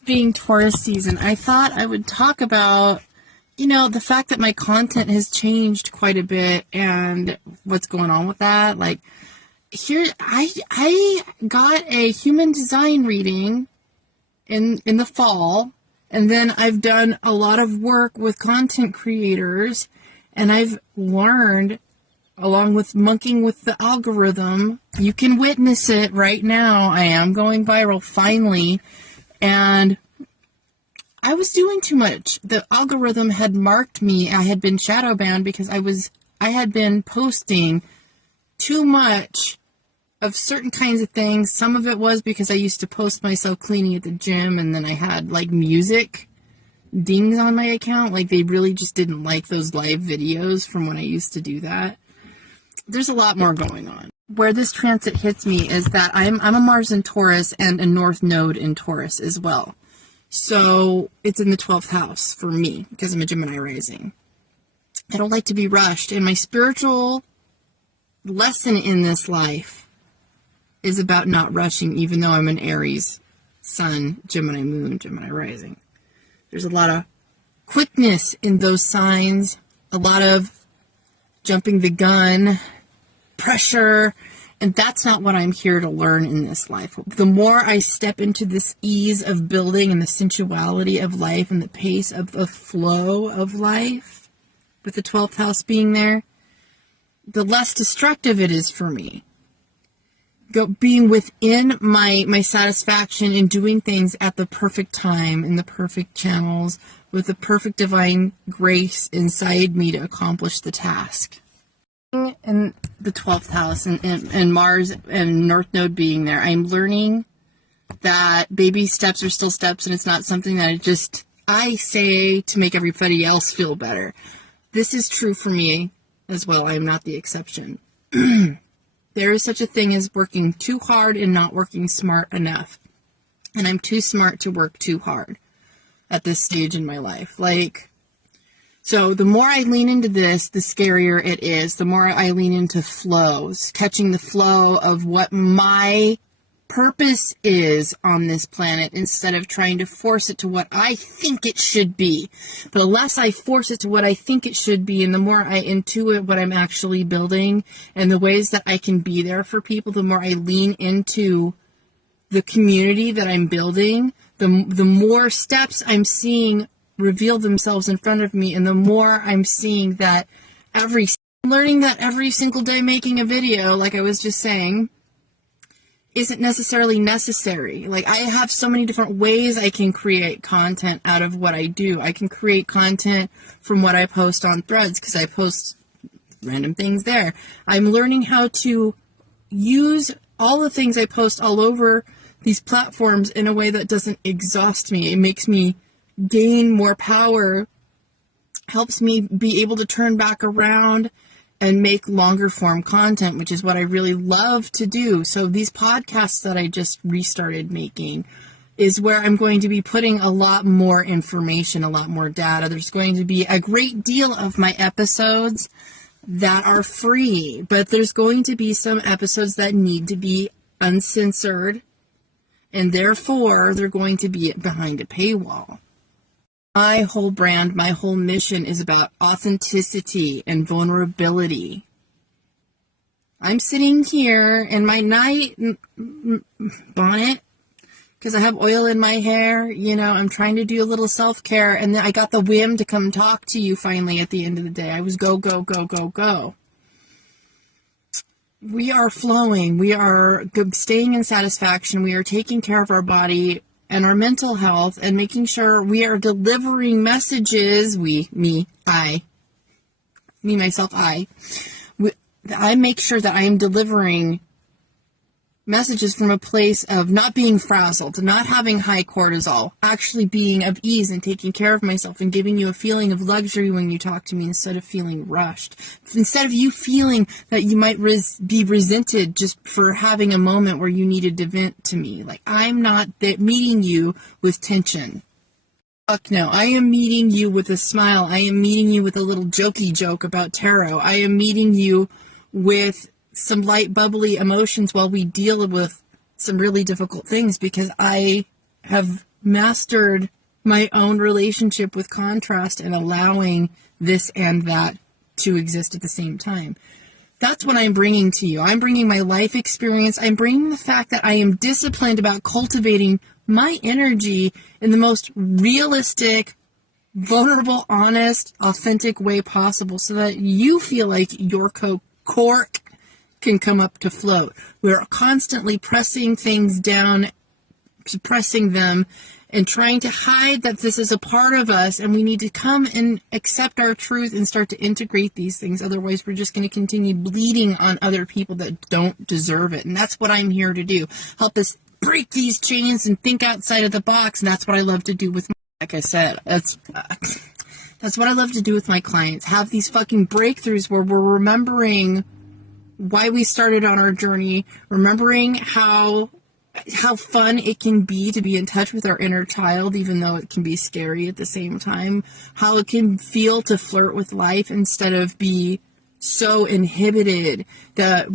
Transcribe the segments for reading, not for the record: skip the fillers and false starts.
Being Taurus season, I thought I would talk about, the fact that my content has changed quite a bit and what's going on with that. Like, here, I got a human design reading in the fall, and then I've done a lot of work with content creators, and I've learned, along with monkeying with the algorithm, you can witness it right now. I am going viral, finally. And I was doing too much. The algorithm had marked me. I had been shadow banned because I had been posting too much of certain kinds of things. Some of it was because I used to post myself cleaning at the gym, and then I had like music dings on my account. Like, they really just didn't like those live videos from when I used to do that. There's a lot more going on. Where this transit hits me is that I'm a Mars in Taurus and a North Node in Taurus as well. So it's in the 12th house for me because I'm a Gemini rising. I don't like to be rushed. And my spiritual lesson in this life is about not rushing, even though I'm an Aries sun, Gemini moon, Gemini rising. There's a lot of quickness in those signs, a lot of jumping the gun, pressure, and that's not what I'm here to learn in this life. The more I step into this ease of building and the sensuality of life and the pace of the flow of life, with the 12th house being there, the less destructive it is for me. Being within my satisfaction in doing things at the perfect time, in the perfect channels, with the perfect divine grace inside me to accomplish the task. In the 12th house and Mars and North Node being there, I'm learning that baby steps are still steps, and it's not something that I say to make everybody else feel better. This is true for me as well. I am not the exception. There is such a thing as working too hard and not working smart enough. And I'm too smart to work too hard at this stage in my life. So the more I lean into this, the scarier it is. The more I lean into flows, catching the flow of what my purpose is on this planet, instead of trying to force it to what I think it should be. The less I force it to what I think it should be, and the more I intuit what I'm actually building and the ways that I can be there for people, the more I lean into the community that I'm building, the more steps I'm seeing reveal themselves in front of me, and the more I'm seeing that learning that every single day making a video, like I was just saying, isn't necessarily necessary. Like, I have so many different ways I can create content out of what I do. I can create content from what I post on Threads, because I post random things there. I'm learning how to use all the things I post all over these platforms in a way that doesn't exhaust me. It makes me gain more power, helps me be able to turn back around and make longer form content, which is what I really love to do. So these podcasts that I just restarted making is where I'm going to be putting a lot more information, a lot more data. There's going to be a great deal of my episodes that are free, but there's going to be some episodes that need to be uncensored, and therefore they're going to be behind a paywall. My whole brand, my whole mission is about authenticity and vulnerability. I'm sitting here in my night bonnet because I have oil in my hair. I'm trying to do a little self-care, and then I got the whim to come talk to you finally at the end of the day. I was go, go, go, go, go. We are flowing. We are staying in satisfaction. We are taking care of our body and our mental health, and making sure we are delivering messages. I make sure that I am delivering messages from a place of not being frazzled, not having high cortisol, actually being of ease and taking care of myself, and giving you a feeling of luxury when you talk to me, instead of feeling rushed. Instead of you feeling that you might be resented just for having a moment where you needed to vent to me. Like, I'm not meeting you with tension. Fuck no. I am meeting you with a smile. I am meeting you with a little jokey joke about tarot. I am meeting you with some light, bubbly emotions while we deal with some really difficult things, because I have mastered my own relationship with contrast and allowing this and that to exist at the same time. That's what I'm bringing to you. I'm bringing my life experience. I'm bringing the fact that I am disciplined about cultivating my energy in the most realistic, vulnerable, honest, authentic way possible so that you feel like your cork can come up to float. We're constantly pressing things down, suppressing them, and trying to hide that this is a part of us, and we need to come and accept our truth and start to integrate these things. Otherwise, we're just going to continue bleeding on other people that don't deserve it. And that's what I'm here to do. Help us break these chains and think outside of the box. And that's what I love to do with like I said, that's what I love to do with my clients. Have these fucking breakthroughs where we're remembering why we started on our journey, remembering how fun it can be to be in touch with our inner child, even though it can be scary at the same time, how it can feel to flirt with life instead of be so inhibited that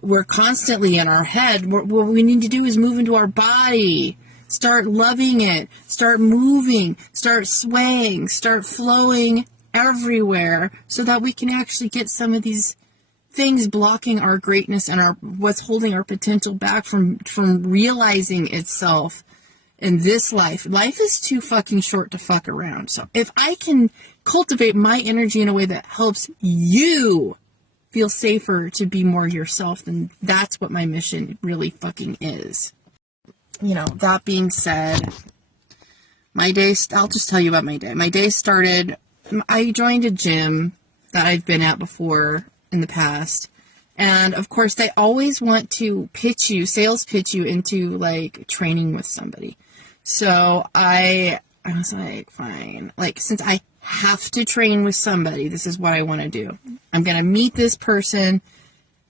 we're constantly in our head. What we need to do is move into our body. Start loving it, start moving, start swaying, start flowing everywhere so that we can actually get some of these things blocking our greatness and what's holding our potential back from realizing itself in this life. Life is too fucking short to fuck around. So if I can cultivate my energy in a way that helps you feel safer to be more yourself, then that's what my mission really fucking is. That being said, my day, I'll just tell you about my day. My day started, I joined a gym that I've been at before in the past. And of course, they always want to sales pitch you into like training with somebody. So I was like, fine. Like, since I have to train with somebody, this is what I want to do. I'm going to meet this person.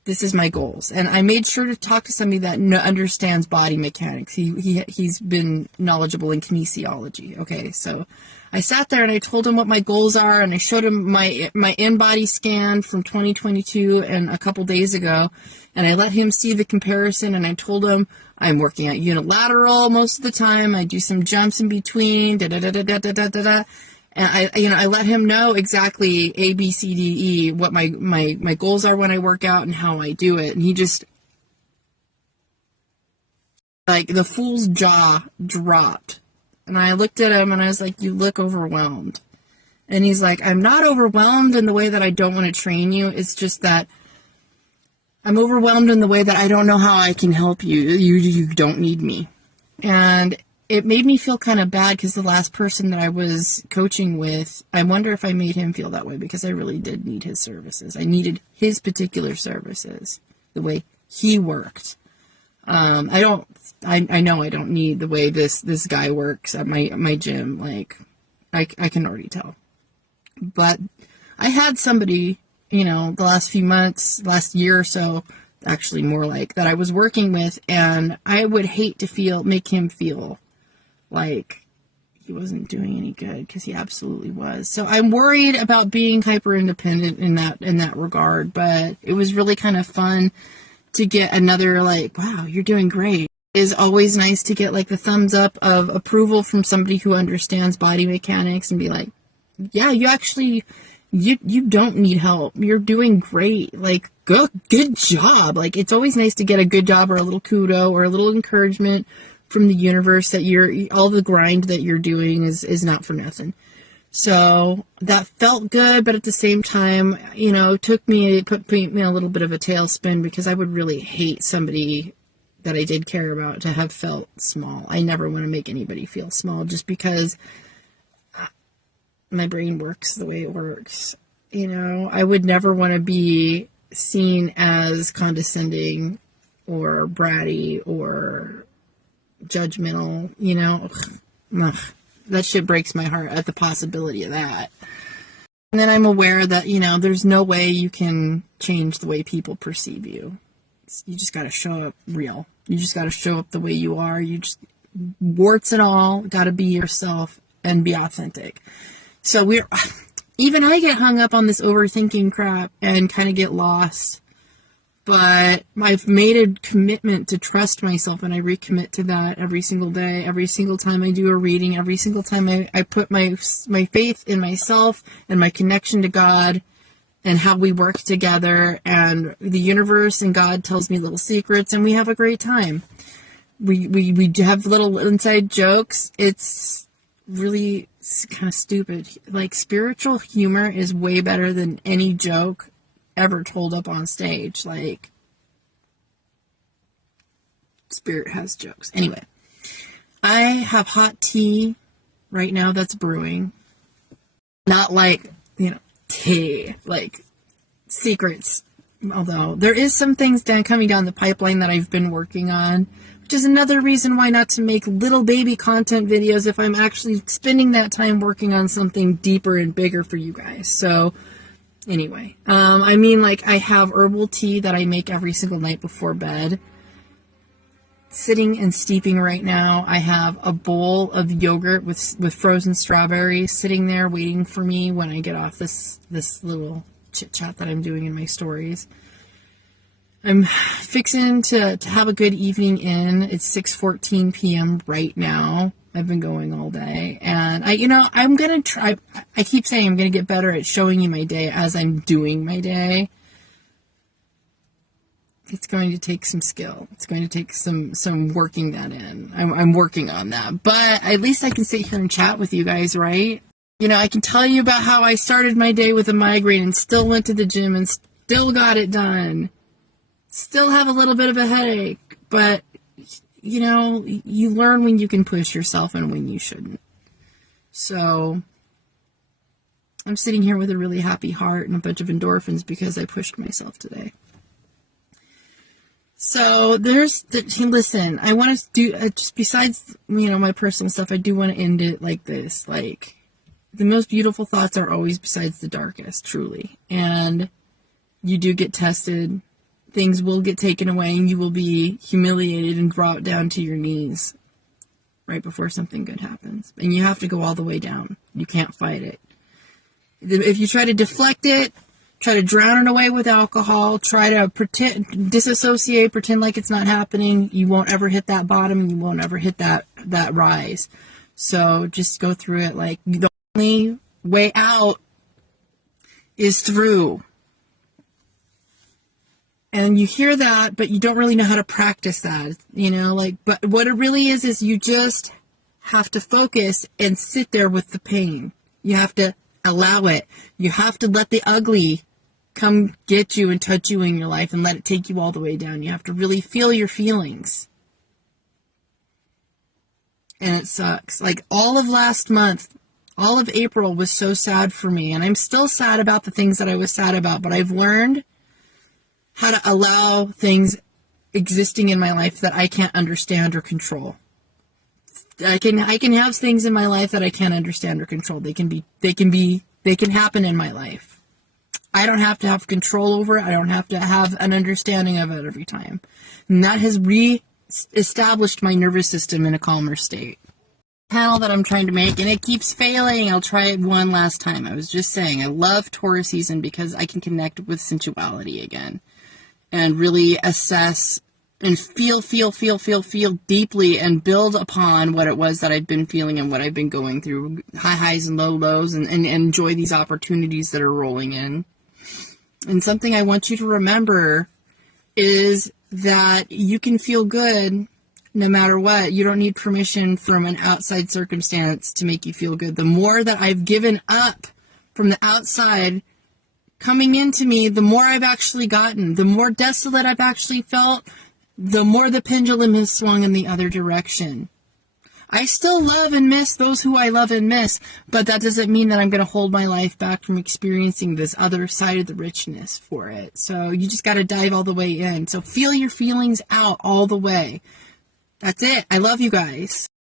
This is my goals. And I made sure to talk to somebody that understands body mechanics. He's been knowledgeable in kinesiology. Okay, so I sat there and I told him what my goals are, and I showed him my in-body scan from 2022 and a couple days ago, and I let him see the comparison, and I told him I'm working at unilateral most of the time. I do some jumps in between, da-da-da-da-da-da-da-da. And I let him know exactly A, B, C, D, E, what my goals are when I work out and how I do it. And he just, like, the fool's jaw dropped. And I looked at him and I was like, you look overwhelmed. And he's like, I'm not overwhelmed in the way that I don't want to train you. It's just that I'm overwhelmed in the way that I don't know how I can help you. You don't need me. And it made me feel kind of bad because the last person that I was coaching with, I wonder if I made him feel that way because I really did need his services. I needed his particular services, the way he worked. I know I don't need the way this guy works at my gym. Like, I can already tell. But I had somebody, the last few months, last year or so, actually more like, that I was working with, and I would hate to make him feel like he wasn't doing any good, because he absolutely was. So I'm worried about being hyper independent in that regard, but it was really kind of fun to get another, like, wow, you're doing great. It is always nice to get like the thumbs up of approval from somebody who understands body mechanics and be like, yeah, you actually, you don't need help. You're doing great. Like, good job. Like, it's always nice to get a good job or a little kudo or a little encouragement from the universe that all the grind that you're doing is not for nothing. So that felt good, but at the same time, it put me in a little bit of a tailspin, because I would really hate somebody that I did care about to have felt small. I never want to make anybody feel small, just because my brain works the way it works. I would never want to be seen as condescending or bratty or judgmental, Ugh. That shit breaks my heart at the possibility of that. And then I'm aware that, there's no way you can change the way people perceive you. You just got to show up real. You just got to show up the way you are. You just, warts and all, got to be yourself and be authentic. So even I get hung up on this overthinking crap and kind of get lost. But I've made a commitment to trust myself, and I recommit to that every single day, every single time I do a reading, every single time I put my faith in myself and my connection to God and how we work together, and the universe and God tells me little secrets, and we have a great time. We have little inside jokes. It's really kind of stupid. Like, spiritual humor is way better than any joke ever told up on stage. Like, spirit has jokes. Anyway, I have hot tea right now that's brewing. Not like, tea, like secrets. Although there is some things coming down the pipeline that I've been working on, which is another reason why not to make little baby content videos if I'm actually spending that time working on something deeper and bigger for you guys. So anyway, I have herbal tea that I make every single night before bed, sitting and steeping right now. I have a bowl of yogurt with frozen strawberries sitting there waiting for me when I get off this little chit chat that I'm doing in my stories. I'm fixing to have a good evening in. It's 6:14 p.m. right now. I've been going all day, and I'm going to try. I keep saying I'm going to get better at showing you my day as I'm doing my day. It's going to take some skill. It's going to take some working that in. I'm working on that, but at least I can sit here and chat with you guys, right? I can tell you about how I started my day with a migraine and still went to the gym and still got it done. Still have a little bit of a headache, but you learn when you can push yourself and when you shouldn't. So I'm sitting here with a really happy heart and a bunch of endorphins because I pushed myself today. So listen, I want to do, just besides, my personal stuff, I do want to end it like this. Like, the most beautiful thoughts are always besides the darkest, truly. And you do get tested. Things will get taken away, and you will be humiliated and brought down to your knees right before something good happens. And you have to go all the way down. You can't fight it. If you try to deflect it, try to drown it away with alcohol, try to disassociate, pretend like it's not happening, you won't ever hit that bottom, and you won't ever hit that rise. So just go through it. Like, the only way out is through. And you hear that, but you don't really know how to practice that, but what it really is you just have to focus and sit there with the pain. You have to allow it. You have to let the ugly come get you and touch you in your life and let it take you all the way down. You have to really feel your feelings. And it sucks. Like, all of last month, all of April was so sad for me. And I'm still sad about the things that I was sad about, but I've learned how to allow things existing in my life that I can't understand or control. I can have things in my life that I can't understand or control. They can happen in my life. I don't have to have control over it. I don't have to have an understanding of it every time. And that has re-established my nervous system in a calmer state. Panel that I'm trying to make, and it keeps failing. I'll try it one last time. I was just saying, I love Taurus season because I can connect with sensuality again and really assess and feel deeply and build upon what it was that I've been feeling and what I've been going through, high highs and low lows, and enjoy these opportunities that are rolling in. And something I want you to remember is that you can feel good no matter what. You don't need permission from an outside circumstance to make you feel good. The more that I've given up from the outside coming into me, the more I've actually gotten. The more desolate I've actually felt, the more the pendulum has swung in the other direction. I still love and miss those who I love and miss, but that doesn't mean that I'm going to hold my life back from experiencing this other side of the richness for it. So you just got to dive all the way in. So feel your feelings out all the way. That's it. I love you guys.